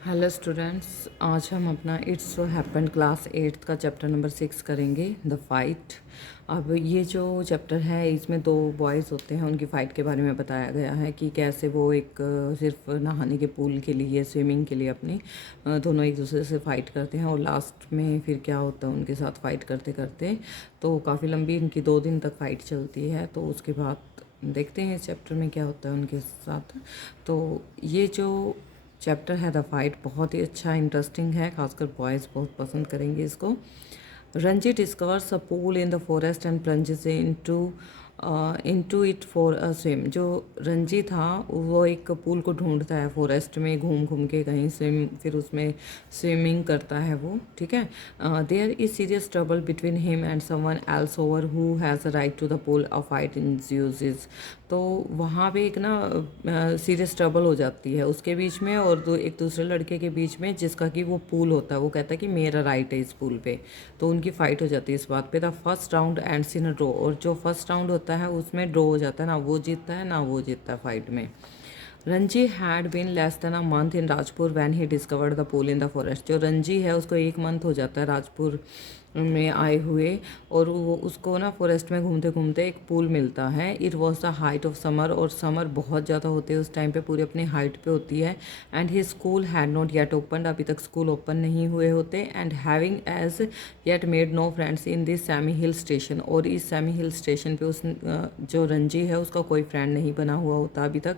Hello students, आज हम अपना इट्स सो हैपन क्लास 8 का चैप्टर नंबर 6 करेंगे, द फाइट। अब ये जो चैप्टर है इसमें दो बॉयज़ होते हैं, उनकी फ़ाइट के बारे में बताया गया है कि कैसे वो एक सिर्फ नहाने के पूल के लिए, स्विमिंग के लिए अपनी दोनों एक दूसरे से फ़ाइट करते हैं और लास्ट में फिर क्या होता है उनके साथ फ़ाइट करते करते। तो काफ़ी लंबी इनकी 2 दिन तक फ़ाइट चलती है। तो उसके बाद देखते हैं इस चैप्टर में क्या होता है उनके साथ। तो ये जो चैप्टर है द फाइट बहुत ही अच्छा इंटरेस्टिंग है, खासकर बॉयज़ बहुत पसंद करेंगे इसको। Ranji discovers a pool in the forest and plunges into it for a swim. जो रंजी था वो एक पूल को ढूंढता है फॉरेस्ट में, घूम घूम के कहीं स्विम, फिर उसमें स्विमिंग करता है वो, ठीक है। There is serious trouble between him and someone else over who has a right to the pool, a fight ensues. तो वहाँ पे एक ना सीरियस ट्रबल हो जाती है उसके बीच में और एक दूसरे लड़के के बीच में, जिसका कि वो पूल होता है। वो कहता है कि मेरा राइट है इस पूल पे। तो उनकी फ़ाइट हो जाती है इस बात पे। The first round ends in a draw, और जो फर्स्ट राउंड होता है उसमें ड्रॉ हो जाता है, ना वो जीतता है ना वो जीतता है फाइट में। Ranji had been less than a month in Rajpur when he discovered the pool in the forest. जो रंजी है उसको 1 मंथ हो जाता है राजपुर में आए हुए, और वो उसको ना फॉरेस्ट में घूमते घूमते एक पूल मिलता है। It was the height of summer, और समर बहुत ज़्यादा होते हैं उस टाइम पे, पूरी अपनी हाइट पे होती है। And he school had not yet open, अभी तक स्कूल ओपन नहीं हुए होते। And having as yet made no friends in this semi hill station, और इस सेमी हिल स्टेशन पे उस जो रंजी है उसका कोई फ्रेंड नहीं बना हुआ होता अभी तक।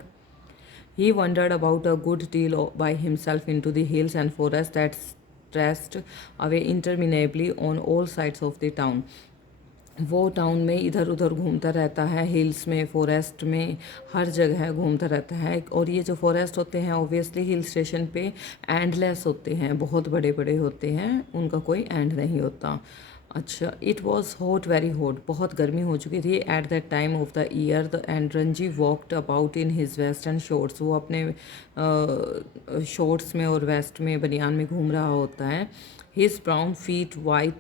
He wandered about a good deal by himself into the hills and forests that stretched away interminably on all sides of the town. वो टाउन में इधर उधर घूमता रहता है, हिल्स में, फॉरेस्ट में, हर जगह घूमता रहता है। और ये जो फॉरेस्ट होते हैं ऑब्वियसली हिल स्टेशन पे एंडलेस होते हैं, बहुत बड़े बड़े होते हैं, उनका कोई एंड नहीं होता। अच्छा, it was hot, very hot, बहुत गर्मी हो चुकी थी at that time of the year. The and Ranji walked about in his vest and shorts. वो अपने शॉर्ट्स में और वेस्ट में, बनियान में घूम रहा होता है। His brown feet white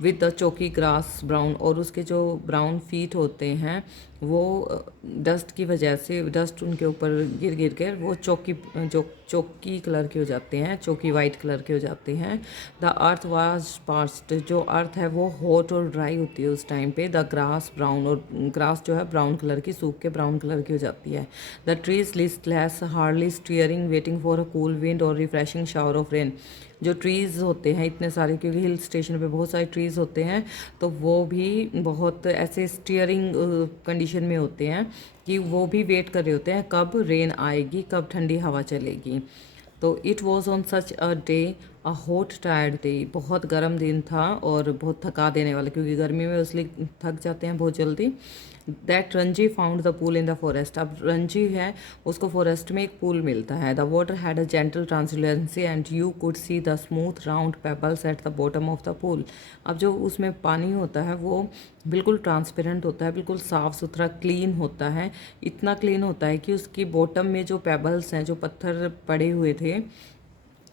with the चौकी ग्रास ब्राउन, और उसके जो ब्राउन फीट होते हैं वो डस्ट की वजह से, डस्ट उनके ऊपर गिर गिर कर वो चौकी कलर के हो जाते हैं, चौकी वाइट कलर के हो जाते हैं। द अर्थ वाज पास्ट, जो अर्थ है वो हॉट और ड्राई होती है उस टाइम पे। द ग्रास ब्राउन, और ग्रास जो है ब्राउन कलर की, सूख के ब्राउन कलर की हो जाती है। The trees listless hardly steering waiting for a cool wind और रिफ्रेशिंग शावर ऑफ रेन। जो ट्रीज़ होते हैं इतने सारे, क्योंकि हिल स्टेशन पे बहुत सारे ट्रीज़ होते हैं, तो वो भी बहुत ऐसे स्टीयरिंग कंडीशन में होते हैं कि वो भी वेट कर रहे होते हैं कब रेन आएगी, कब ठंडी हवा चलेगी। तो it was on such a day, a hot tired day, बहुत गर्म दिन था और बहुत थका देने वाला, क्योंकि गर्मी में इसलिए थक जाते हैं बहुत जल्दी। That Ranji found the pool in the forest. अब रंजी है उसको फॉरेस्ट में एक पूल मिलता है। The water had a gentle translucency and you could see the smooth round pebbles at the bottom of the pool. अब जो उसमें पानी होता है वो बिल्कुल ट्रांसपेरेंट होता है, बिल्कुल साफ़ सुथरा क्लीन होता है। इतना क्लीन होता है कि उसकी बॉटम में जो पेबल्स हैं, जो पत्थर पड़े हुए थे,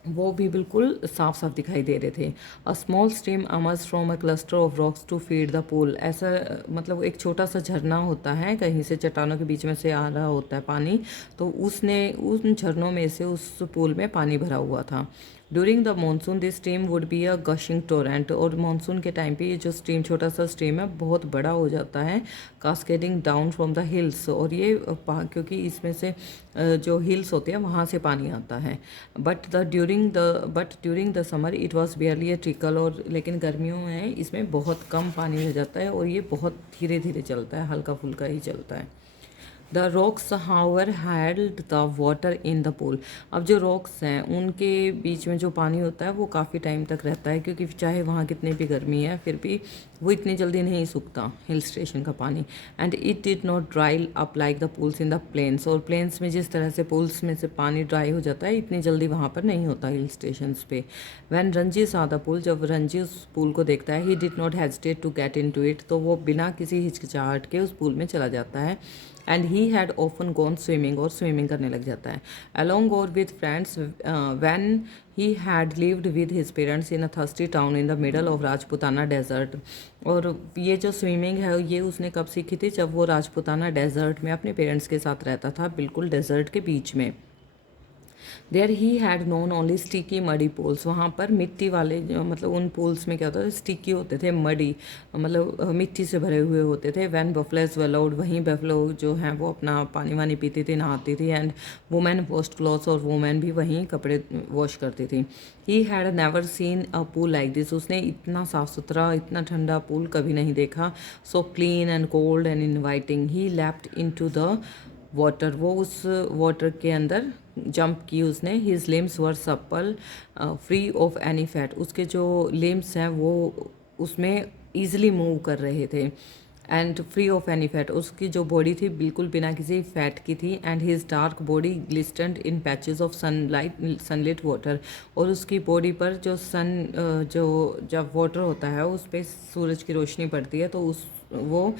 वो भी बिल्कुल साफ साफ दिखाई दे रहे थे। A small stream emerges from a cluster of rocks to feed the pool. ऐसा मतलब एक छोटा सा झरना होता है, कहीं से चट्टानों के बीच में से आ रहा होता है पानी, तो उसने उन झरनों में से उस पूल में पानी भरा हुआ था। During the monsoon this stream would be a gushing Torrent, और मानसून के टाइम पे ये जो स्ट्रीम, छोटा सा स्ट्रीम है, बहुत बड़ा हो जाता है, cascading down from the hills. और ये क्योंकि इसमें से जो हिल्स होते हैं वहाँ से पानी आता है। But during the summer it was barely a trickle, और लेकिन गर्मियों में इसमें बहुत कम पानी रह जाता है और ये बहुत धीरे धीरे चलता है, हल्का फुल्का ही चलता है। The rocks however held the water in the pool. अब जो रॉक्स हैं उनके बीच में जो पानी होता है वो काफ़ी टाइम तक रहता है, क्योंकि चाहे वहाँ कितनी भी गर्मी है फिर भी वो इतनी जल्दी नहीं सूखता हिल स्टेशन का पानी। And it did not dry up like the pools in the plains, और प्लेन्स में जिस तरह से पूल्स में से पानी ड्राई हो जाता है, इतनी जल्दी वहाँ पर नहीं होता हिल स्टेशन पे। वैन रंजी सा द पूल, जब रंजी उस पूल को देखता है, he did not hesitate to get into it, तो वो बिना किसी हिचकिचाहट के उस पूल में चला जाता है। And he had often gone swimming, और स्विमिंग करने लग जाता है अलोंग और with friends when he had lived with his parents in a thirsty town in the middle of Rajputana desert. और ये जो स्विमिंग है ये उसने कब सीखी थी, जब वो राजपुताना डेजर्ट में अपने पेरेंट्स के साथ रहता था, बिल्कुल डेजर्ट के बीच में। There he had known only sticky muddy pools, वहाँ पर मिट्टी वाले मतलब उन पोल्स में क्या होता था, स्टिकी होते थे, मडी मतलब मिट्टी से भरे हुए होते थे। वैन बफलेस वेलोड, वहीं बफलो जो हैं वो अपना पानी वानी पीती थी, नहाती थी। एंड वुमेन वॉश्ड क्लॉथ्स, और वुमेन भी वहीं कपड़े वॉश करती थी। He had never seen a pool like this, उसने इतना साफ़ सुथरा इतना ठंडा पूल कभी नहीं देखा। So clean and cold and inviting, he lapped into the water, वो उस वाटर के अंदर जंप की उसने। His limbs were supple free of any fat, उसके जो लिम्स हैं वो उसमें ईजिली मूव कर रहे थे। And free of any fat, उसकी जो बॉडी थी बिल्कुल बिना किसी फैट की थी। And his dark body glistened in patches of sunlit water, और उसकी बॉडी पर जो जो जब वाटर होता है उस पर सूरज की रोशनी पड़ती है तो उस वो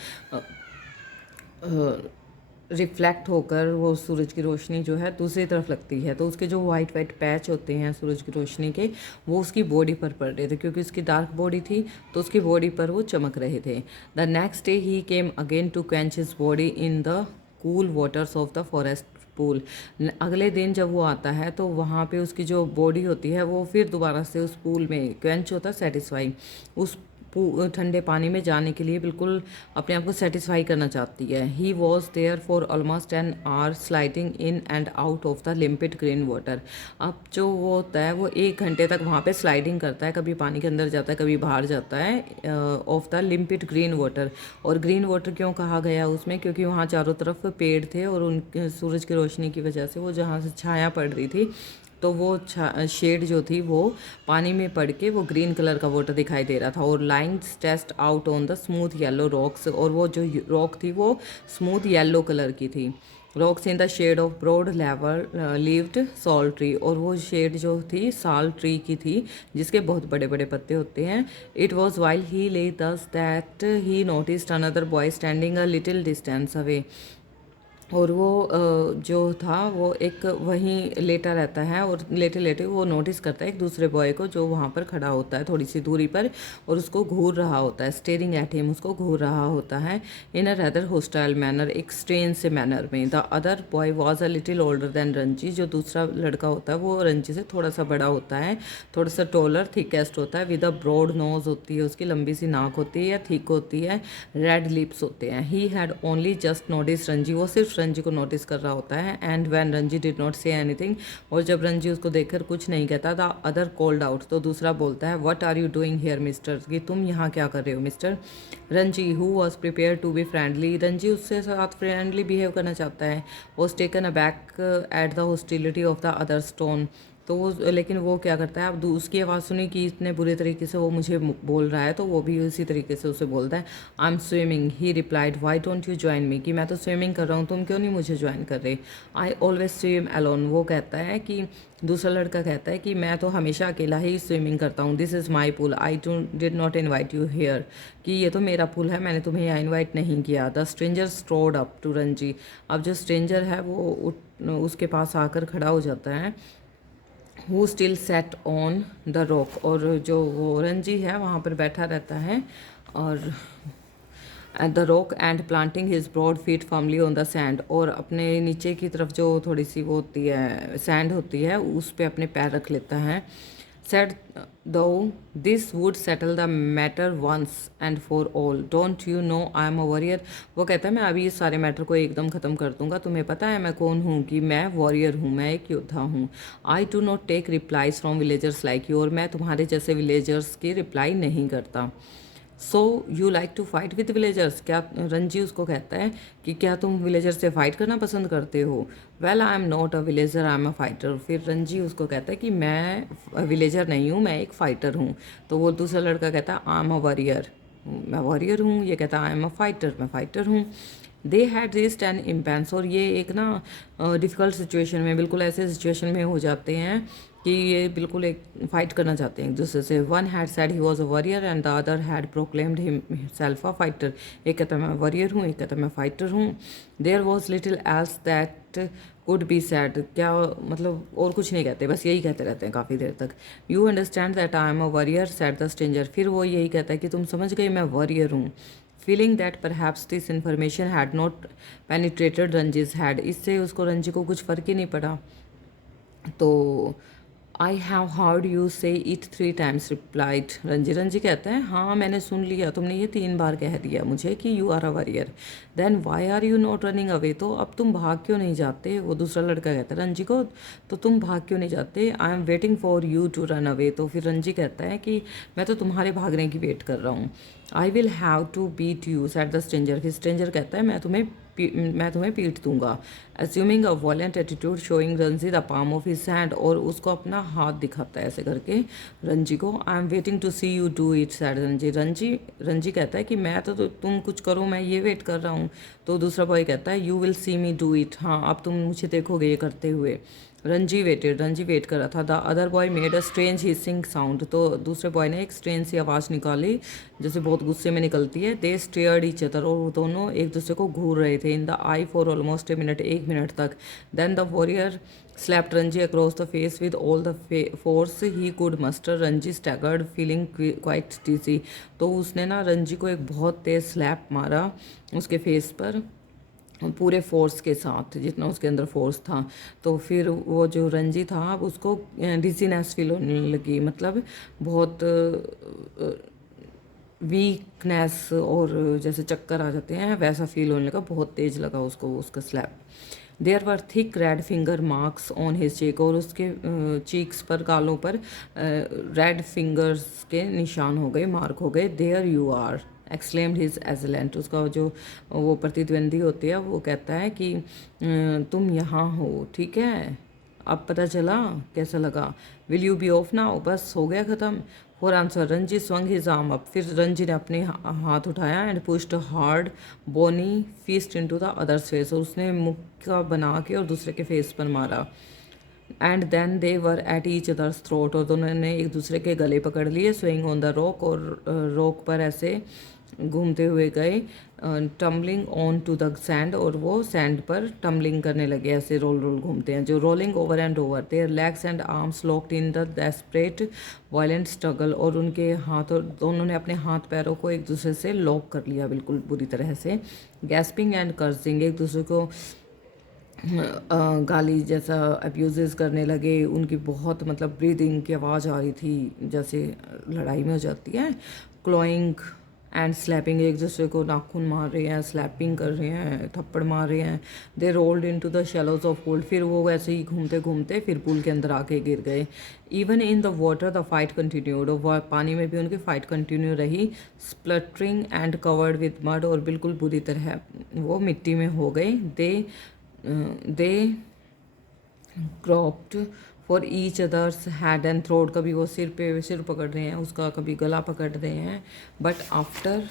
रिफ्लेक्ट होकर वो सूरज की रोशनी जो है दूसरी तरफ लगती है, तो उसके जो वाइट वाइट पैच होते हैं सूरज की रोशनी के वो उसकी बॉडी पर पड़ रहे थे, क्योंकि उसकी डार्क बॉडी थी तो उसकी बॉडी पर वो चमक रहे थे। The next day he came again to quench his body in the cool waters of the forest pool. अगले दिन जब वो आता है तो वहाँ पे उसकी जो बॉडी होती है वो फिर दोबारा से उस पूल में, क्वेंच होता है सेटिस्फाई, उस ठंडे पानी में जाने के लिए बिल्कुल अपने आप को सेटिस्फाई करना चाहती है। He was there for almost an hour sliding in and out of the limpid green water. अब जो वो होता है वो 1 घंटे तक वहाँ पे स्लाइडिंग करता है, कभी पानी के अंदर जाता है कभी बाहर जाता है, of the limpid green water. और ग्रीन वाटर क्यों कहा गया उसमें, क्योंकि वहाँ चारों तरफ पेड़ थे और उन सूरज की रोशनी की वजह से वो जहाँ से छाया पड़ रही थी तो वो शेड जो थी वो पानी में पड़ के वो ग्रीन कलर का वाटर दिखाई दे रहा था। और lines test out on the smooth yellow rocks, और वो जो रॉक थी वो स्मूथ येलो कलर की थी। Rocks in the shade of broad level leaved sal tree, और वो शेड जो थी साल ट्री की थी जिसके बहुत बड़े बड़े पत्ते होते हैं। इट वॉज वाइल ही ले दस that he noticed another boy standing a little distance away, और वो जो था वो एक वहीं लेटा रहता है, और लेटे लेटे वो नोटिस करता है एक दूसरे बॉय को जो वहाँ पर खड़ा होता है थोड़ी सी दूरी पर, और उसको घूर रहा होता है, स्टेरिंग एट हिम, उसको घूर रहा होता है इन अ रैदर होस्टाइल मैनर, एक स्ट्रेन से मैनर में। The other boy was a little older than Ranji, जो दूसरा लड़का होता है वो रंजी से थोड़ा सा बड़ा होता है, थोड़ा सा टोलर थिकेस्ट होता है, विद अ ब्रॉड नोज होती है उसकी, लंबी सी नाक होती है, थिक होती है, रेड लिप्स होते हैं। He had only just notice Ranji, वो सिर्फ रंजी को नोटिस कर रहा होता है। And when Ranji did not say anything, और जब रंजी उसको देखकर कुछ नहीं कहता, द अदर कॉल्ड आउट, तो दूसरा बोलता है what are you doing here mister, कि तुम यहाँ क्या कर रहे हो mister. Ranji who was prepared to be friendly, Ranji उससे साथ फ्रेंडली बिहेव करना चाहता है, was taken aback at the hostility of the other stone, तो वो लेकिन वो क्या करता है, अब उसकी आवाज़ सुनी कि इतने बुरे तरीके से वो मुझे बोल रहा है तो वो भी उसी तरीके से उसे बोलता है। I M swimming, he replied why don't you join me, कि मैं तो स्विमिंग कर रहा हूँ तुम क्यों नहीं मुझे ज्वाइन कर रहे। आई ऑलवेज स्विम अलोन, वो कहता है कि दूसरा लड़का कहता है कि मैं तो हमेशा अकेला ही स्विमिंग करता हूँ। This is my pool, I did not invite you here, कि ये तो मेरा पूल है, मैंने तुम्हें यहाँ इन्वाइट नहीं किया। The stranger strode up to Ranji, अब जो स्ट्रेंजर है वो उसके पास आकर खड़ा हो जाता है। Who still set on the rock, और जो वो रंजी है वहाँ पर बैठा रहता है और at the rock and planting his broad feet firmly on the sand, और अपने नीचे की तरफ जो थोड़ी सी वो होती है सैंड होती है उस पर अपने पैर रख लेता है। Said though this would settle the matter once and for all, don't you know I am a warrior, वो कहता है मैं अभी इस सारे मैटर को एकदम ख़त्म कर दूंगा, तुम्हें पता है मैं कौन हूँ, कि मैं वॉरियर हूँ, मैं एक योद्धा हूँ। I do not take replies from villagers like you, और मैं तुम्हारे जैसे विलेजर्स की रिप्लाई नहीं करता। So you like to fight with villagers, क्या रंजी उसको कहता है कि क्या तुम विलेजर से फाइट करना पसंद करते हो। Well I am not a villager, I am a fighter, फिर रंजी उसको कहता है कि मैं विलेजर नहीं हूँ, मैं एक फ़ाइटर हूँ। तो वो दूसरा लड़का कहता है आई एम अ वॉरियर, मैं वॉरियर हूँ, ये कहता है आई एम अ फाइटर, मैं फाइटर हूँ। दे हैड रेस्ड एन इम्पेंस, और ये एक ना डिफ़िकल्ट सिचुएशन में, बिल्कुल ऐसे सिचुएशन में हो जाते हैं कि ये बिल्कुल एक फाइट करना चाहते हैं एक दूसरे से। One had said he was a warrior and the other had proclaimed himself a fighter, एक कहता मैं वॉरियर हूँ, एक कहता मैं फाइटर हूँ। There was little else that could be said, क्या मतलब और कुछ नहीं कहते, बस यही कहते रहते हैं काफ़ी देर तक। You understand that I am a warrior sad the stranger, फिर वो यही कहता है कि तुम समझ गए मैं वॉरियर हूँ। Feeling that perhaps this information had not penetrated Ranji's head, इससे उसको रंजी को कुछ फ़र्क ही नहीं पड़ा तो आई हैव हर्ड यू से it 3 times replied Ranji. Ranji कहता है हाँ मैंने सुन लिया, तुमने ये 3 बार कह दिया मुझे कि you are a warrior. Then why are you not running away, तो अब तुम भाग क्यों नहीं जाते? वो दूसरा लड़का कहता है रंजी को, तो तुम भाग क्यों नहीं जाते? I am waiting for you to run away. तो फिर रंजी कहता है कि मैं तो तुम्हारे भागने की वेट कर रहा हूँ। I will have to beat you said the stranger. फिर स्ट्रेंजर कहता है मैं तुम्हें पीट दूंगा। Assuming a violent attitude showing Ranji the palm of his hand, और उसको अपना हाथ दिखाता है ऐसे करके रंजी को। I am waiting to see you do it said Ranji. Ranji कहता है कि मैं तो तुम कुछ करो, मैं ये वेट कर रहा हूँ। तो दूसरा बॉय कहता है you will see me do it, हाँ अब तुम मुझे देखोगे ये करते हुए। रंजी वेट कर रहा था। The other boy made a strange hissing sound, तो दूसरे बॉय ने एक स्ट्रेंज सी आवाज़ निकाली जैसे बहुत गुस्से में निकलती है। दे स्टेयर्ड ईच अदर, और वो दोनों एक दूसरे को घूर रहे थे। In the eye for almost a minute, 1 minute तक। Then the warrior slapped Ranji across the face with all the force he could muster. Ranji staggered feeling quite dizzy, तो उसने ना रंजी को एक बहुत तेज स्लैप मारा उसके फेस पर पूरे फोर्स के साथ, जितना उसके अंदर फोर्स था। तो फिर वो जो रंजी था अब उसको डिजीनेस फील होने लगी, मतलब बहुत वीकनेस और जैसे चक्कर आ जाते हैं वैसा फील होने लगा, बहुत तेज लगा उसको उसका slap. There were thick red finger marks on his cheek, और उसके चीक्स पर, गालों पर रेड फिंगर्स के निशान हो गए, मार्क हो गए। देयर यू आर एक्सलेम्ड हिज एजलेंट, उसका जो वो प्रतिद्वंदी होते हैं वो कहता है कि तुम यहाँ हो, ठीक है अब पता चला, कैसा लगा? Will you be off now, बस हो गया ख़त्म। For answer Ranji swung his arm up, फिर रंजी ने अपने हाथ उठाया and pushed hard bony fist into the other's face, और उसने मुक्का बना के और दूसरे के फेस पर मारा। And then they were at each other's throat, और दोनों ने एक दूसरे के गले पकड़ लिए। स्विंग ऑन द रॉक, और रॉक पर ऐसे घूमते हुए गए। Tumbling on to the sand, और वो सैंड पर टम्बलिंग करने लगे, ऐसे रोल रोल घूमते हैं जो rolling over and over. There legs and arms locked in the desperate violent struggle, और उनके हाथों, दोनों ने अपने हाथ पैरों को एक दूसरे से लॉक कर लिया बिल्कुल बुरी तरह से। गैस्पिंग एंड कर्सिंग, एक दूसरे को गाली जैसा अब्यूज़ करने लगे। उनकी बहुत मतलब ब्रीदिंग की आवाज़ आ रही थी जैसे लड़ाई में हो जाती है। क्लोइंग एंड स्लैपिंग, एक दूसरे को नाखून मार रहे हैं, स्लैपिंग कर रहे हैं, थप्पड़ मार रहे हैं। दे rolled into the shallows of pool, फिर वो वैसे ही घूमते घूमते फिर पूल के अंदर आके गिर गए। Even in the water the fight continued, और पानी में भी उनकी फाइट कंटिन्यू रही। Spluttering and covered with mud, और बिल्कुल बुरी तरह वो मिट्टी में हो गए। They gripped for each other's head and throat, कभी वो सिर पकड़ रहे हैं उसका, कभी गला पकड़ रहे हैं। But after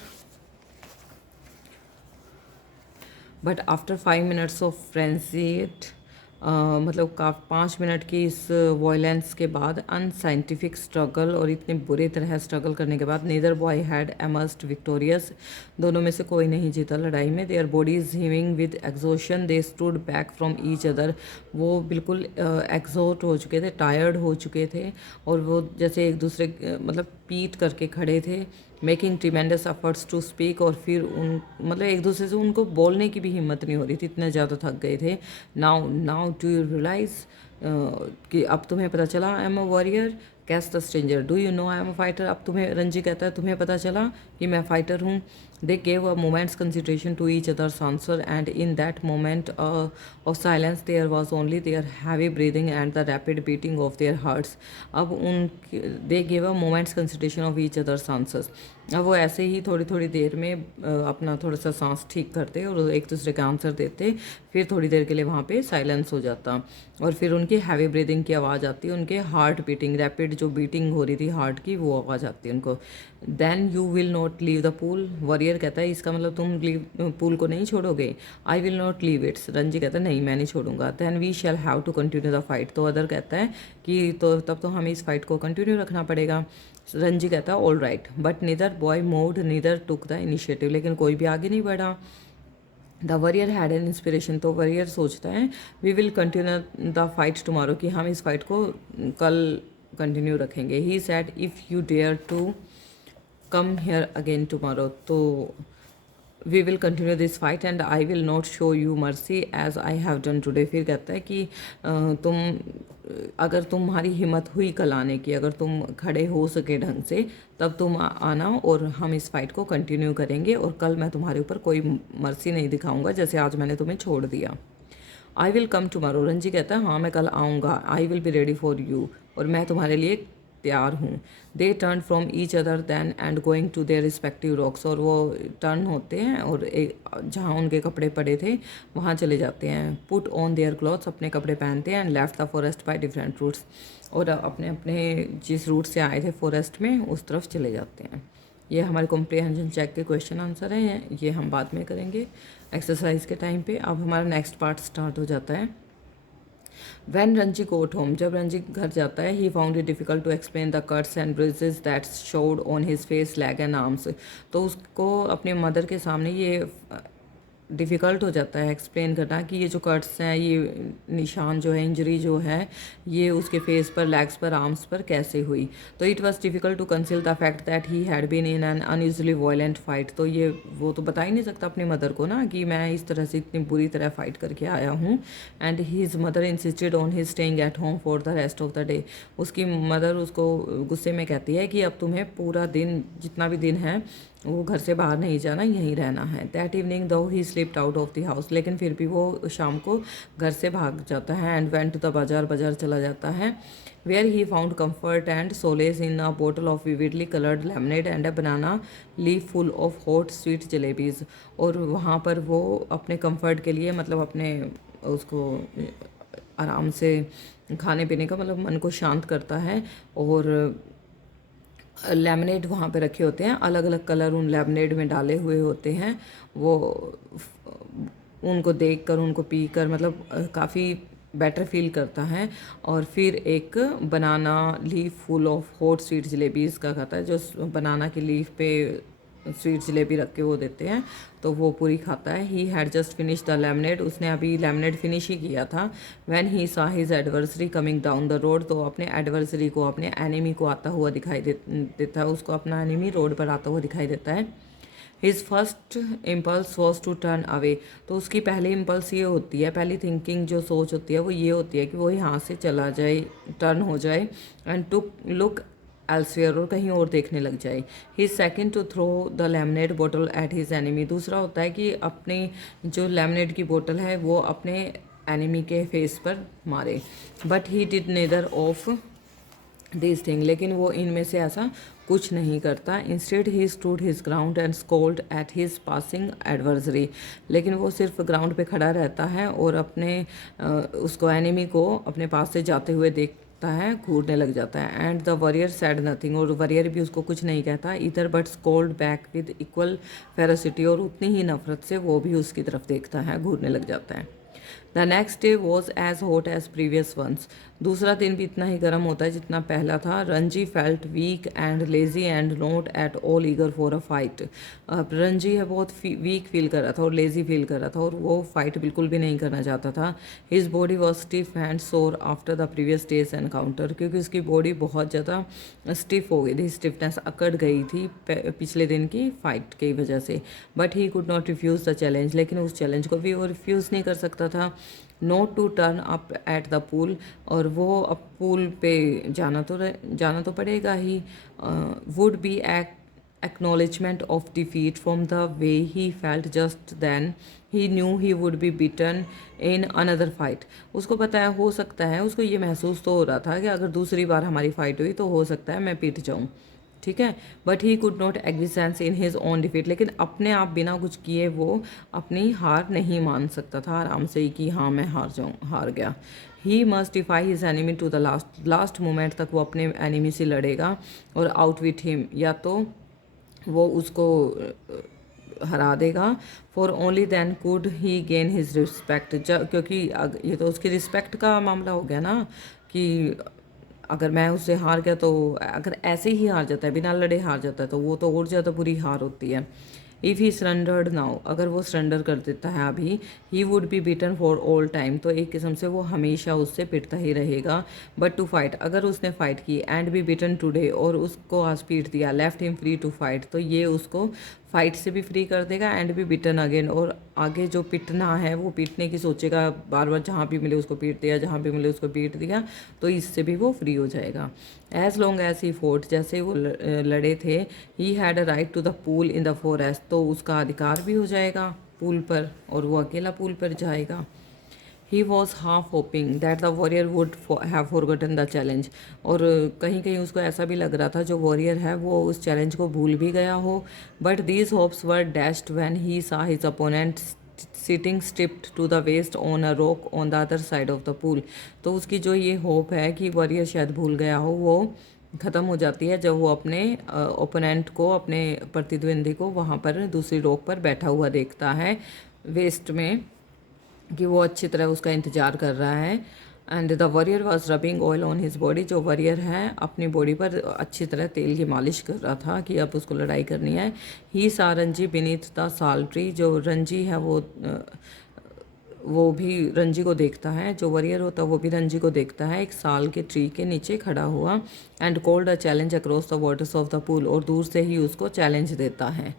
5 minutes of frenzied, मतलब 5 मिनट की इस वॉयलेंस के बाद, अनसाइंटिफिक स्ट्रगल, और इतने बुरे तरह स्ट्रगल करने के बाद, नेदर बॉय हैड एमर्स्ड विक्टोरियस, दोनों में से कोई नहीं जीता लड़ाई में। Their bodies heaving with exhaustion, they stood back from each other, वो बिल्कुल एग्जॉस्ट हो चुके थे, टायर्ड हो चुके थे, और वो जैसे एक दूसरे मतलब पीट करके खड़े थे। Making tremendous efforts to speak, और फिर मतलब एक दूसरे से उनको बोलने की भी हिम्मत नहीं हो रही थी, इतने ज़्यादा थक गए थे। नाउ डू यू रियलाइज, कि अब तुम्हें पता चला I am a warrior, gasped the stranger do you know I am a fighter, अब तुम्हें, रंजी कहता है तुम्हें पता चला कि मैं फाइटर हूँ। They gave a moment's consideration to each other's answer, and in that moment of silence there was only their heavy breathing and the rapid beating of their hearts. अब उन they gave a moment's consideration of each other's answers, अब वो ऐसे ही थोड़ी थोड़ी देर में अपना थोड़ा सा सांस ठीक करते और एक दूसरे का आंसर देते। फिर थोड़ी देर के लिए वहाँ पे साइलेंस हो जाता, और फिर उनकी हैवी ब्रीदिंग की आवाज़ आती, उनके हार्ट बीटिंग, रैपिड जो बीटिंग हो रही थी हार्ट की, वो आवाज़ आती है उनको। Then you will not leave the pool, warrior कहता है इसका मतलब तुम पूल को नहीं छोड़ोगे। I will not leave its, Ranji कहता है नहीं मैं नहीं छोड़ूंगा। Then we shall have to continue the fight, तो अदर कहता है कि तो तब तो हमें इस फाइट को कंटिन्यू रखना पड़ेगा। रंजी कहता है all right, but neither boy moved neither took the initiative, लेकिन कोई भी आगे नहीं बढ़ा। The warrior had an inspiration, तो वरियर सोचता है we will continue the fight tomorrow, कि हम इस फाइट को कल कंटिन्यू रखेंगे। He said if you dare to come here again tomorrow, तो we will continue this fight and I will not show you mercy as I have done today. फिर कहता है कि तुम अगर तुम्हारी हिम्मत हुई कल आने की, अगर तुम खड़े हो सके ढंग से, तब तुम आना और हम इस फाइट को कंटिन्यू करेंगे, और कल मैं तुम्हारे ऊपर कोई मर्सी नहीं दिखाऊंगा जैसे आज मैंने तुम्हें छोड़ दिया। I will come tomorrow, Ranji कहता है हाँ मैं कल आऊँगा। I will be ready for you, और मैं तुम्हारे लिए तैयार हूँ। They turn from each other then and going to their respective rocks, और वो टर्न होते हैं और जहाँ उनके कपड़े पड़े थे वहाँ चले जाते हैं। पुट ऑन देयर क्लॉथ्स, अपने कपड़े पहनते हैं। And left the forest by different routes, और अपने अपने जिस रूट से आए थे फॉरेस्ट में उस तरफ चले जाते हैं। ये हमारे कॉम्प्रिहेंशन चेक के क्वेश्चन आंसर हैं, ये हम बाद में करेंगे एक्सरसाइज के टाइम पे। अब हमारा नेक्स्ट पार्ट स्टार्ट हो जाता है। When Ranji got home, जब रंजी घर जाता है, he found it difficult to explain the cuts and bruises that showed on his face, leg and arms। तो उसको अपने मदर के सामने ये डिफ़िकल्ट हो जाता है एक्सप्लेन करना कि ये जो कट्स हैं, ये निशान जो है, इंजरी जो है, ये उसके फेस पर, लेग्स पर, आर्म्स पर कैसे हुई। तो it was difficult to conceal the fact that he had been in an unusually violent fight. तो ये वो तो बता ही नहीं सकता अपनी मदर को ना कि मैं इस तरह से इतनी बुरी तरह फाइट करके आया हूँ। And his mother insisted on his staying at home for the rest of the day. उसकी मदर उसको गुस्से में कहती है कि अब तुम्हें पूरा दिन, जितना भी दिन है, वो घर से बाहर नहीं जाना, यहीं रहना है। दैट इवनिंग दो ही slipped out of the house, लेकिन फिर भी वो शाम को घर से भाग जाता है। एंड वेंट टू द बाजार, बाजार चला जाता है। Where he found comfort and solace in a bottle of vividly coloured lemonade and a banana leaf full of hot sweet jalebis. और वहाँ पर वो अपने कम्फर्ट के लिए, मतलब अपने उसको आराम से खाने पीने का, मतलब मन को शांत करता है। और लेमनेड वहाँ पे रखे होते हैं, अलग अलग कलर उन लेमनेड में डाले हुए होते हैं। वो उनको देखकर, उनको पीकर, मतलब काफ़ी बेटर फील करता है। और फिर एक banana leaf full of hot sweet jalebis का खाता है, जो बनाना की लीफ पे स्वीट जलेबी रख के वो देते हैं, तो वो पूरी खाता है। He had just finish the lemonade, उसने अभी लेमनेड फिनिश ही किया था। When he saw his adversary coming down the road, तो अपने एडवर्सरी को, अपने एनिमी को आता हुआ दिखाई देता है, उसको अपना एनिमी रोड पर आता हुआ दिखाई देता है। His first impulse was to turn away, तो उसकी पहली इम्पल्स ये होती है, पहली थिंकिंग जो सोच होती है वो ये होती है कि वो यहाँ से चला जाए, टर्न हो जाए, एंड टू लुक एल्सवेयर, और कहीं और देखने लग जाए। He second to throw the lemonade बोतल एट हिज एनिमी, दूसरा होता है कि अपनी जो लेमनेड की बोतल है वो अपने एनिमी के फेस पर मारे। But he did neither of this thing, लेकिन वो इनमें से ऐसा कुछ नहीं करता। Instead he stood his ground and scowled at his passing adversary, लेकिन वो सिर्फ ग्राउंड पे खड़ा रहता है और अपने उसको एनिमी को अपने पास से जाते हुए देखता है, घूरने लग जाता है। And the warrior said nothing, और वॉरियर भी उसको कुछ नहीं कहता इधर, but scowled back with equal ferocity, और उतनी ही नफरत से वो भी उसकी तरफ देखता है, घूरने लग जाता है। The next day was as hot as previous ones, दूसरा दिन भी इतना ही गर्म होता है जितना पहला था। Ranji felt weak and lazy and not at all eager for a fight, Ranji है बहुत वीक फील कर रहा था और लेजी फील कर रहा था, और वो फाइट बिल्कुल भी नहीं करना चाहता था। His body was stiff and sore after the previous day's encounter, क्योंकि उसकी बॉडी बहुत ज़्यादा स्टिफ हो गई थी, स्टिफनेस अकड़ गई थी पिछले दिन की फाइट की वजह से। But he could not refuse the challenge, लेकिन उस चैलेंज को भी वो रिफ्यूज़ नहीं कर सकता था। Not to turn up at the pool, और वो अब पूल पे जाना तो पड़ेगा ही। Would be acknowledgement of defeat from the way he felt just then, he knew he would be beaten in another fight। उसको पता है, हो सकता है, उसको ये महसूस तो हो रहा था कि अगर दूसरी बार हमारी फाइट हुई तो हो सकता है मैं पीट जाऊँ, ठीक है। But he could not acquiesce in his own defeat, लेकिन अपने आप बिना कुछ किए वो अपनी हार नहीं मान सकता था आराम से ही कि हाँ मैं हार गया। He must defy his enemy to the last moment तक वो अपने एनिमी से लड़ेगा और आउट विथ हिम, या तो वो उसको हरा देगा। For only then could he gain his respect, क्योंकि ये तो उसकी रिस्पेक्ट का मामला हो गया ना, कि अगर मैं उससे हार गया, तो अगर ऐसे ही हार जाता है, बिना लड़े हार जाता है, तो वो तो और ज़्यादा बुरी हार होती है। इफ़ ही सरेंडर्ड नाउ, अगर वो सरेंडर कर देता है अभी, ही would B beaten for all time, तो एक किस्म से वो हमेशा उससे पिटता ही रहेगा। बट टू फाइट, अगर उसने फाइट की, एंड बी बीटन टुडे, और उसको आज पीट दिया, left him free to fight, तो ये उसको फाइट से भी फ्री कर देगा एंड भी बिटन अगेन, और आगे जो पिटना है वो पीटने की सोचेगा, बार बार जहाँ भी मिले उसको पीट दिया, जहाँ भी मिले उसको पीट दिया, तो इससे भी वो फ्री हो जाएगा। As long as he fought, जैसे वो लड़े थे, he had a right to the pool in the forest, तो उसका अधिकार भी हो जाएगा पूल पर, और वो अकेला पूल पर जाएगा। He was half hoping that the warrior would have forgotten the challenge, और कहीं कहीं उसको ऐसा भी लग रहा था जो वॉरियर है वो उस चैलेंज को भूल भी गया हो। But these hopes were dashed when he saw his opponent sitting stripped to the waist on a rock on the other side of the pool. तो उसकी जो ये होप है कि वॉरियर शायद भूल गया हो, वो ख़त्म हो जाती है जब वो अपने ओपोनेंट को, अपने प्रतिद्वंदी को वहाँ पर दूसरी रॉक पर बैठा हुआ देखता है वेस्ट में, कि वो अच्छी तरह उसका इंतज़ार कर रहा है। And the warrior was rubbing oil on his body, जो वॉरियर है अपनी बॉडी पर अच्छी तरह तेल की मालिश कर रहा था कि अब उसको लड़ाई करनी है। ही सा रंजी बीनीथ द साल ट्री, जो रंजी है वो भी रंजी को देखता है, जो वॉरियर होता है वो भी रंजी को देखता है एक साल के ट्री के नीचे खड़ा हुआ। And called a challenge across the waters of the pool, और दूर से ही उसको चैलेंज देता है।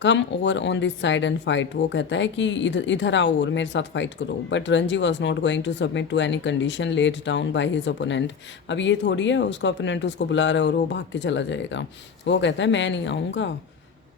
Come over on this side and fight, वो कहता है कि इधर इधर आओ और मेरे साथ फाइट करो। But Ranji was not going to submit to any condition laid down by his opponent. अब ये थोड़ी है उसका ओपोनेंट उसको बुला रहा है और वो भाग के चला जाएगा। वो कहता है मैं नहीं आऊँगा,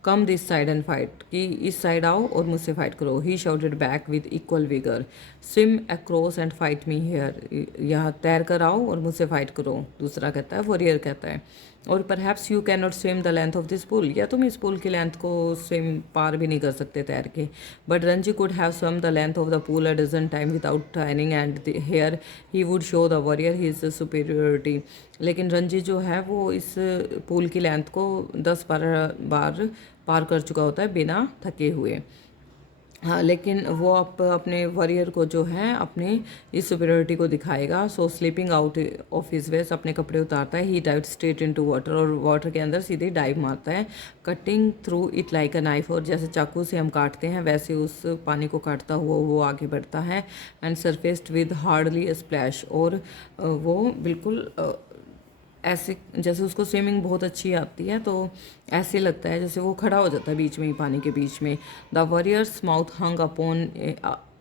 come this side and fight, कि इस साइड आओ और मुझसे फाइट करो। He shouted back with equal vigour, swim across and fight me here, यहाँ तैर कर आओ और मुझसे फाइट करो। दूसरा कहता है, वॉरियर कहता है, और perhaps you can not swim the length of this pool, या तुम इस पुल की लेंथ को स्विम पार भी नहीं कर सकते तैर के। But Ranji could have swum the length of the pool a dozen time without tiring and here he would show the warrior his superiority. लेकिन रंजी जो है वो इस पूल की लेंथ को 10-12 बार पार कर चुका होता है बिना थके हुए। हाँ, लेकिन वो अपने वॉरियर को जो है अपने इस सुपीरियोरिटी को दिखाएगा। So slipping out of his vest, अपने कपड़े उतारता है। He dive straight into water, और वाटर के अंदर सीधे डाइव मारता है। Cutting through it like a knife, और जैसे चाकू से हम काटते हैं वैसे उस पानी को काटता हुआ वो आगे बढ़ता है। And surfaced with hardly a splash, और वो बिल्कुल ऐसे जैसे उसको स्विमिंग बहुत अच्छी आती है, तो ऐसे लगता है जैसे वो खड़ा हो जाता है बीच में ही, पानी के बीच में। The warriors mouth hung upon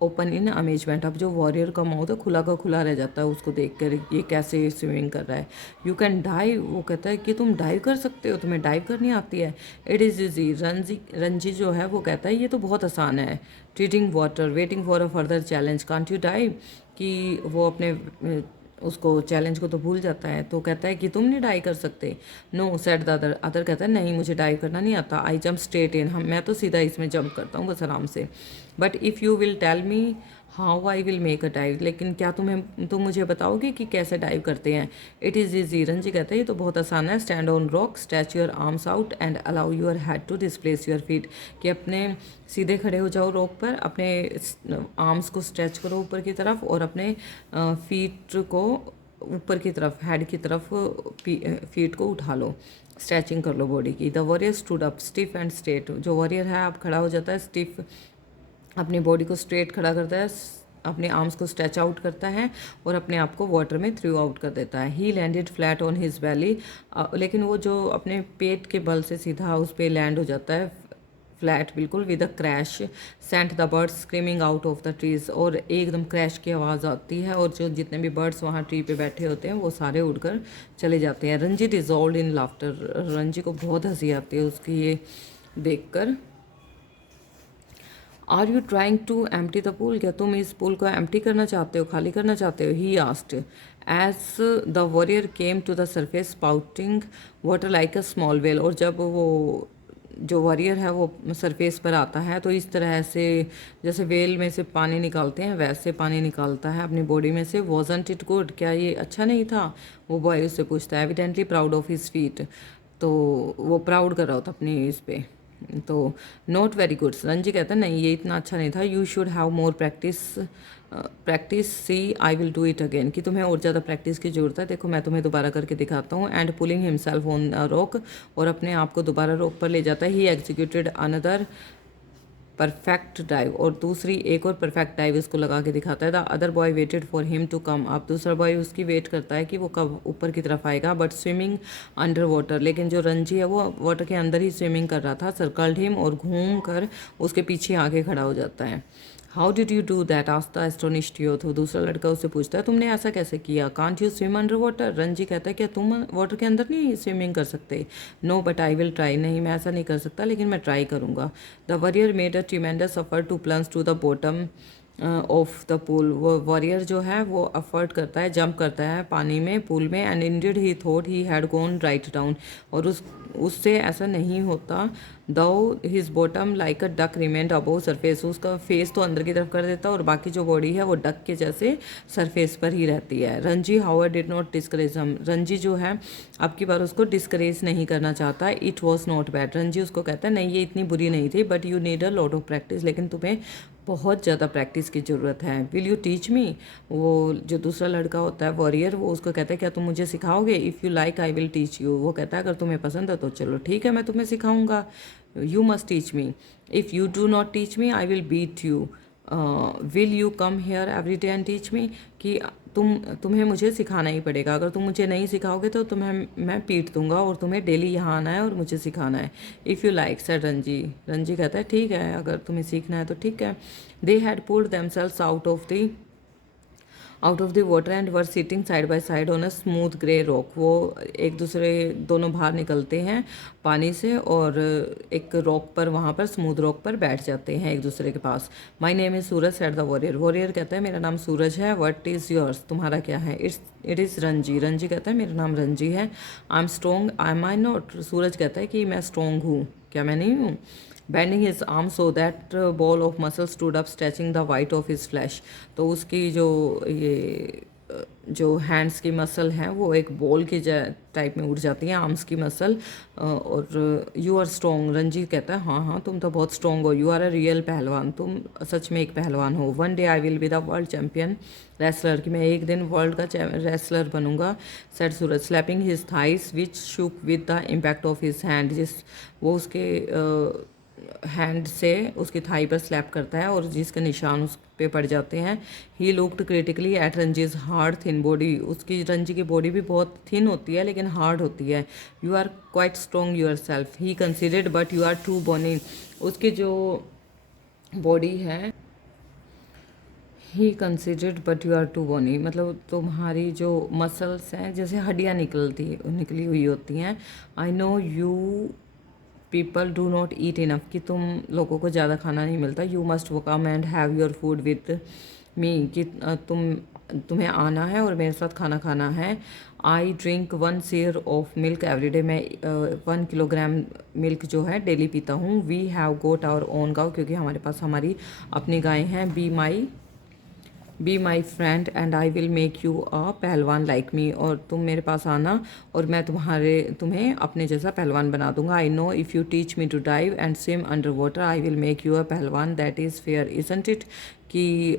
open in amazement, अब जो वॉरियर का माउथ है खुला का खुला रह जाता है उसको देख कर, ये कैसे स्विमिंग कर रहा है। यू कैन डाइव, वो कहता है कि तुम डाइव कर सकते हो, तुम्हें डाइव करनी आती है। इट इज़ इजी, रंजी जो है वो कहता है ये तो बहुत आसान है। Treating water waiting for a further challenge, can't you dive, कि वो अपने उसको चैलेंज को तो भूल जाता है, तो कहता है कि तुम नहीं डाई कर सकते। No said the other, other कहता है नहीं मुझे डाई करना नहीं आता। आई जंप स्ट्रेट इन, हम मैं तो सीधा इसमें जंप करता हूँ बस आराम से। But if you will tell me how I will make a dive, लेकिन क्या तुम मुझे बताओगे कि कैसे डाइव करते हैं। इट इज़ ईजी, रंजी कहते हैं ये तो बहुत आसान है। Stand on rock, stretch your arms out and allow your head to displace your feet, कि अपने सीधे खड़े हो जाओ रॉक पर, अपने आर्म्स को स्ट्रेच करो ऊपर की तरफ, और अपने फीट को ऊपर की तरफ, हेड की तरफ फीट को उठा लो, स्ट्रेचिंग कर लो बॉडी की। The warrior stood up stiff and straight, जो वॉरियर है अब खड़ा हो जाता है, स्टिफ अपनी बॉडी को स्ट्रेट खड़ा करता है, अपने आर्म्स को स्ट्रेच आउट करता है और अपने आप को वाटर में थ्रू आउट कर देता है। He landed flat on his belly, लेकिन वो जो अपने पेट के बल से सीधा उस पर लैंड हो जाता है फ्लैट बिल्कुल, with a crash. Sent the birds screaming out of the trees, और एकदम क्रैश की आवाज़ आती है और जो जितने भी बर्ड्स वहाँ ट्री पे बैठे होते हैं वो सारे उड़कर चले जाते हैं। Ranji dissolve in laughter, Ranji को बहुत हंसी आती है उसकी ये देखकर। Are you trying to empty the pool, क्या तुम इस पूल को एम्प्टी करना चाहते हो, खाली करना चाहते हो। He asked as the warrior came to the surface spouting water like a small well, और जब वो जो वॉरियर है वो सरफेस पर आता है तो इस तरह से जैसे वेल में से पानी निकालते हैं वैसे पानी निकालता है अपनी बॉडी में से। वॉजंट इट गुड, क्या ये अच्छा नहीं था, वो बॉय उससे पूछता है। Evidently proud of his feet, तो वो प्राउड कर रहा होता अपनी इस पे, तो नॉट वेरी गुड, रंजी कहता है नहीं ये इतना अच्छा नहीं था। You should have more practice see I will do it again, कि तुम्हें और ज़्यादा प्रैक्टिस की ज़रूरत है, देखो मैं तुम्हें दोबारा करके दिखाता हूँ। And pulling himself on rock, और अपने आप को दोबारा रॉक पर ले जाता है। ही एग्जीक्यूटेड अनदर परफेक्ट डाइव, और दूसरी एक और परफेक्ट डाइव इसको लगा के दिखाता है। The other boy waited for him to come, अब दूसरा बॉय उसकी वेट करता है कि वो कब ऊपर की तरफ आएगा, बट स्विमिंग अंडर वाटर, लेकिन जो रंजी है वो वाटर के अंदर ही स्विमिंग कर रहा था। सर्कल्ड हिम, और घूम कर उसके पीछे आके खड़ा हो जाता है। How did you do that, आस्ता एस्टोनिश्ड यूथ, दूसरा लड़का उससे पूछता है तुमने ऐसा कैसे किया। Can't you swim under water, Ranji कहता है क्या तुम वाटर के अंदर नहीं स्विमिंग कर सकते। No but I will try, नहीं मैं ऐसा नहीं कर सकता लेकिन मैं ट्राई करूँगा। The warrior made a tremendous effort to plunge to the bottom of the pool, वो वॉरियर जो है वो अफर्ट करता है, जंप करता है पानी में, पूल में। And ended he thought he had gone write down, और उससे ऐसा नहीं होता। दो his bottom like a duck remained above surface, उसका फेस तो अंदर की तरफ कर देता है और बाकी जो बॉडी है वो डक के जैसे सरफेस पर ही रहती है। रंजी हाउअर डिड नॉट डिस्करेज हम, रंजी जो है अब की बार उसको डिस्करेज नहीं करना चाहता। It was not bad, Ranji उसको कहता है नहीं ये इतनी बुरी नहीं थी, but you need a lot of practice, लेकिन तुम्हें बहुत ज़्यादा प्रैक्टिस की ज़रूरत है। विल यू टीच मी, वो जो दूसरा लड़का होता है वॉरियर, वो उसको कहता है क्या तुम मुझे सिखाओगे। If you like I will teach you, वो कहता है अगर तुम्हें पसंद है तो चलो ठीक है मैं तुम्हें सिखाऊंगा। You must teach me, if you do not teach me I will beat you. Will you come here every day and teach me, कि तुम्हें मुझे सिखाना ही पड़ेगा, अगर तुम मुझे नहीं सिखाओगे तो तुम्हें मैं पीट दूंगा और तुम्हें डेली यहाँ आना है और मुझे सिखाना है। If you like, said Ranji, Ranji कहता है ठीक है अगर तुम्हें सीखना है तो ठीक है। They had pulled themselves out of the water and were sitting side by side on a smooth grey rock, वो एक दूसरे दोनों बाहर निकलते हैं पानी से और एक रॉक पर, वहाँ पर स्मूथ रॉक पर बैठ जाते हैं एक दूसरे के पास। My name is Suraj, said the warrior, warrior कहता है मेरा नाम सूरज है। व्हाट इज़ योर्स, तुम्हारा क्या है। इट इज़ रंजी, रंजी कहता है मेरा नाम रंजी है। I am strong, I I not, Suraj कहता है कि मैं स्ट्रॉन्ग हूँ, क्या मैं नहीं हूँ। Bending his arm so that ball of muscle stood up stretching the white of his flesh, तो उसकी जो ये जो हैंड्स की मसल है वो एक बॉल के टाइप में उड़ जाती हैं, आर्म्स की मसल। और यू आर स्ट्रॉन्ग, रंजी कहता है हाँ हाँ तुम तो बहुत स्ट्रॉन्ग हो। यू आर अ रियल पहलवान, तुम सच में एक पहलवान हो। One day I will be the world champion wrestler, कि मैं एक दिन वर्ल्ड का रेसलर बनूंगा। Said Suraj, slapping his thighs which shook with the impact of his hand, जिस वो उसके हैंड से उसकी थाई पर स्लैप करता है और जिसके निशान उस पे पड़ जाते हैं। He looked critically at Ranji's hard thin body, उसकी रंजी की बॉडी भी बहुत थिन होती है लेकिन हार्ड होती है। You are quite strong yourself, he considered but you are too bony, उसकी जो बॉडी है he considered but you are too bony, मतलब तुम्हारी जो मसल्स हैं जैसे हड्डियाँ निकली हुई होती हैं। I know you people do not eat enough, कि तुम लोगों को ज़्यादा खाना नहीं मिलता। यू मस्ट वो come and have your food with me, कि तुम्हें आना है और मेरे साथ खाना खाना है। आई ड्रिंक 1 सेर ऑफ मिल्क एवरी डे, मैं 1 किलोग्राम मिल्क जो है डेली पीता हूँ। We have got our own गाँव, क्योंकि हमारे पास हमारी अपनी गायें हैं। Be my friend and I will make you a पहलवान लाइक मी, और तुम मेरे पास आना और मैं तुम्हें अपने जैसा पहलवान बना दूंगा। I know if you teach me to dive and swim under water I will make you a pahalwan, that is fair isn't it, कि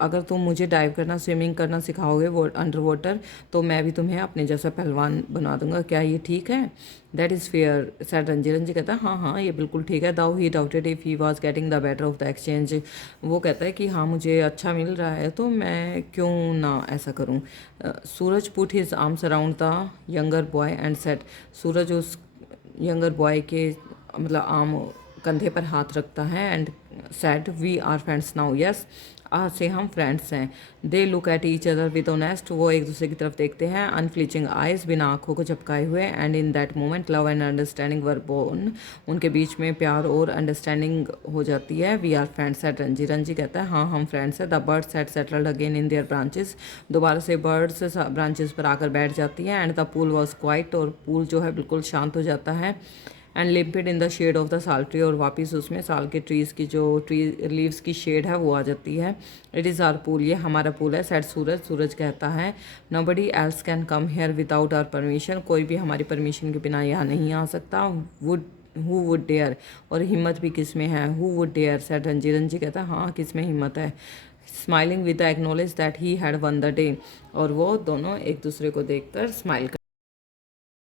अगर तुम मुझे डाइव करना स्विमिंग करना सिखाओगे वो अंडर वाटर तो मैं भी तुम्हें अपने जैसा पहलवान बना दूंगा, क्या ये ठीक है। That is fair, said Ranji, Ranji कहता है हाँ हाँ ये बिल्कुल ठीक है। Though he doubted if he was getting the better of the exchange, वो कहता है कि हाँ मुझे अच्छा मिल रहा है तो मैं क्यों ना ऐसा करूँ। Suraj put his arms around the younger boy and said, Suraj उस यंगर बॉय के मतलब आर्म कंधे पर हाथ रखता है and said we are friends now, yes आज से हम फ्रेंड्स हैं। They look at each other with honest, वो एक दूसरे की तरफ देखते हैं अनफ्लिचिंग आइज, बिना आंखों को झपकाए हुए। And in that moment love and understanding were born, उनके बीच में प्यार और अंडरस्टैंडिंग हो जाती है। We are friends at Ranji, Ranji कहता है हाँ हम फ्रेंड्स हैं। The birds had settled again in their branches, दोबारा से बर्ड्स ब्रांचेस पर आकर बैठ जाती हैं। And the pool was quiet, और पूल जो है बिल्कुल शांत हो जाता है। And limpid in the shade of the साल ट्री, और वापस उसमें साल के ट्रीज़ की जो ट्री लीव्स की शेड है वो आ जाती है। इट इज़ आवर पूल, ये हमारा पूल है। सेड सूरज, सूरज कहता है nobody else can come here without our permission, कोई भी हमारी परमिशन के बिना यहाँ नहीं आ सकता। हु वुड डेयर, और हिम्मत भी किस में है। Who would dare, said Ranji, Ranji कहता है हाँ किस में हिम्मत है। Smiling with the acknowledge that he had won the day, और वो दोनों एक दूसरे को देखकर स्माइल